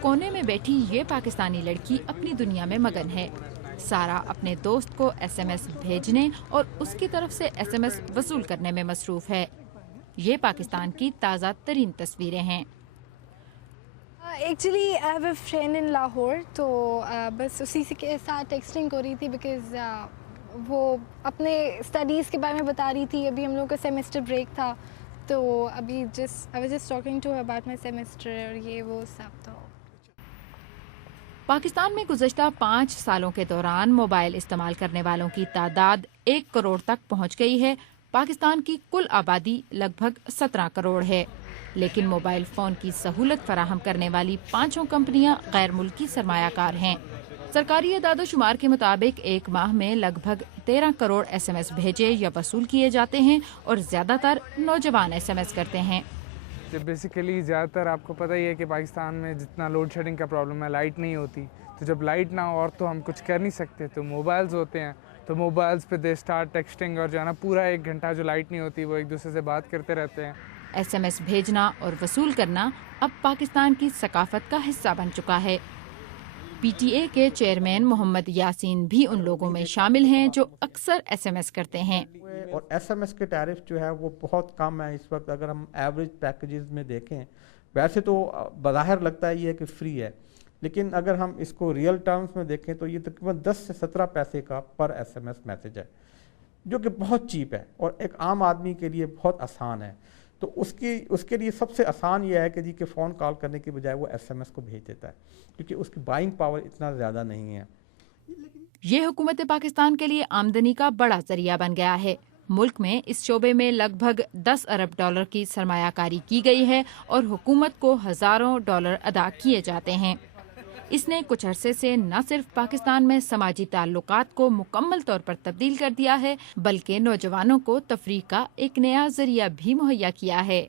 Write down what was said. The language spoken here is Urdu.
کونے میں بیٹھی یہ پاکستانی لڑکی اپنی دنیا میں مگن ہے۔ سارا اپنے دوست کو ایس ایم ایس بھیجنے اور اس کی طرف سے ایس ایم ایس وصول کرنے میں مصروف ہے۔ یہ پاکستان کی تازہ ترین تصویریں ہیں۔ Actually I have a friend in Lahore, تو بس اسی کے ساتھ ٹیکسٹنگ ہو رہی تھی، بیکاز وہ اپنے اسٹڈیز کے بارے میں بتا رہی تھی۔ ابھی ہم لوگ کا سیمسٹر بریک تھا، تو ابھی I was just talking to her about my semester اور یہ وہ سب۔ تو پاکستان میں گزشتہ 5 سالوں کے دوران موبائل استعمال کرنے والوں کی تعداد 1 کروڑ تک پہنچ گئی ہے۔ پاکستان کی کل آبادی لگ بھگ 17 کروڑ ہے، لیکن موبائل فون کی سہولت فراہم کرنے والی 5 کمپنیاں غیر ملکی سرمایہ کار ہیں۔ سرکاری اعداد و شمار کے مطابق ایک ماہ میں لگ بھگ 13 کروڑ ایس ایم ایس بھیجے یا وصول کیے جاتے ہیں، اور زیادہ تر نوجوان ایس ایم ایس کرتے ہیں۔ بیسیکلی زیادہ تر آپ کو پتہ ہی ہے کہ پاکستان میں جتنا لوڈ شیڈنگ کا پرابلم ہے، لائٹ نہیں ہوتی، تو جب لائٹ نہ ہو اور تو ہم کچھ کر نہیں سکتے، تو موبائلز ہوتے ہیں، تو موبائلز پہ دے اسٹارٹ ٹیکسٹنگ، اور جو ہے نا پورا 1 گھنٹہ جو لائٹ نہیں ہوتی وہ ایک دوسرے سے بات کرتے رہتے ہیں۔ ایس ایم ایس بھیجنا اور وصول کرنا اب پاکستان کی ثقافت کا حصہ بن چکا ہے۔ پی ٹی اے کے چیئرمین محمد یاسین بھی ان لوگوں میں شامل ہیں جو اکثر ایس ایم ایس کرتے ہیں۔ اور ایس ایم ایس کے ٹیرف جو ہے وہ بہت کم ہے اس وقت، اگر ہم ایوریج پیکیجز میں دیکھیں۔ ویسے تو بظاہر لگتا ہے یہ کہ فری ہے، لیکن اگر ہم اس کو ریئل ٹرمز میں دیکھیں تو یہ تقریباً 10 سے 17 پیسے کا پر ایس ایم ایس میسیج ہے، جو کہ بہت چیپ ہے اور ایک عام آدمی کے لیے بہت آسان ہے۔ تو اس کے لیے سب سے آسان یہ ہے کہ جی کہ فون کال کرنے کی بجائے وہ ایس ایم ایس کو بھیج دیتا ہے، کیونکہ اس کی بائنگ پاور اتنا زیادہ نہیں ہے۔ یہ حکومت پاکستان کے لیے آمدنی کا بڑا ذریعہ بن گیا ہے۔ ملک میں اس شعبے میں لگ بھگ 10 ارب ڈالر کی سرمایہ کاری کی گئی ہے، اور حکومت کو ہزاروں ڈالر ادا کیے جاتے ہیں۔ اس نے کچھ عرصے سے نہ صرف پاکستان میں سماجی تعلقات کو مکمل طور پر تبدیل کر دیا ہے، بلکہ نوجوانوں کو تفریح کا ایک نیا ذریعہ بھی مہیا کیا ہے۔